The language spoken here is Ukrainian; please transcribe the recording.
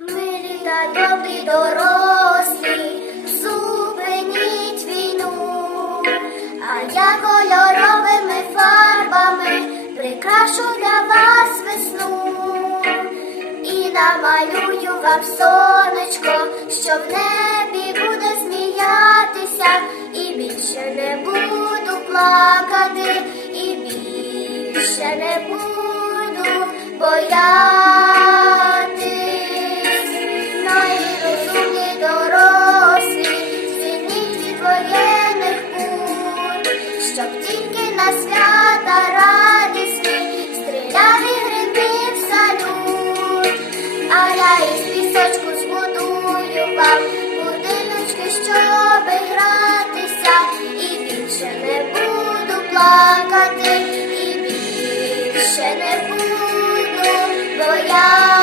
Милі та добрі дорослі, зупиніть війну, а я кольоровими фарбами прикрашу для вас весну і намалюю вам сонечко, що в небі буде сміятися і більше не буду плакати більше не буду боятись. Мої розумні дорослі, звільніть від воєнних пуль, щоб тільки на більше не буду боятися.